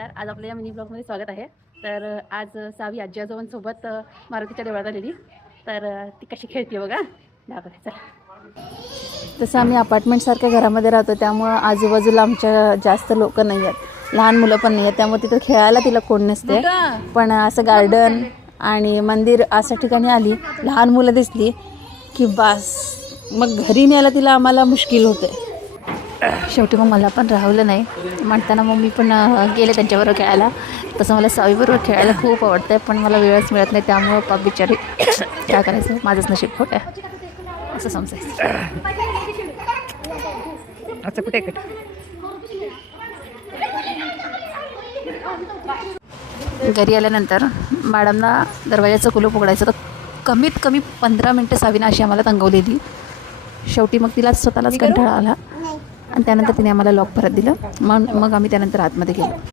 आज आपल्या या मिनी ब्लॉगमध्ये स्वागत आहे. तर आज सावी आजी आजोबांसोबत मारुतीच्या देवळात आलेली. तर ती कशी खेळते बघा, दाखवते चला. तसं आम्ही अपार्टमेंटसारख्या घरामध्ये राहतो, त्यामुळं आजूबाजूला आमच्या जास्त लोक नाही आहेत, लहान मुलं पण नाही आहेत, त्यामुळे तिथं खेळायला तिला कोण नसते. पण असं गार्डन आणि मंदिर अशा ठिकाणी आली, लहान मुलं दिसली की बस मग घरी न्यायला तिला आम्हाला मुश्किल होते. शेवटी मग मला पण राहवलं नाही, म्हणताना मग मी पण गेले त्यांच्याबरोबर खेळायला. तसं मला सावीबरोबर खेळायला खूप आवडतं, पण मला वेळच मिळत नाही, त्यामुळं पाप बिचारी काय करायचं, माझंच नशीब खोटं आहे असं समजायचं. अच्छा कुठे घरी आल्यानंतर मॅडमना दरवाजाचं कुलूप उघडायचं, तर कमीत कमी 15 मिनटं सावीनं अशी आम्हाला तंगवलेली. शेवटी मग तिला स्वतःलाच कंटाळा आला आणि त्यानंतर तिने आम्हाला लॉक परत दिलं. मग आम्ही त्यानंतर आतमध्ये गेलो.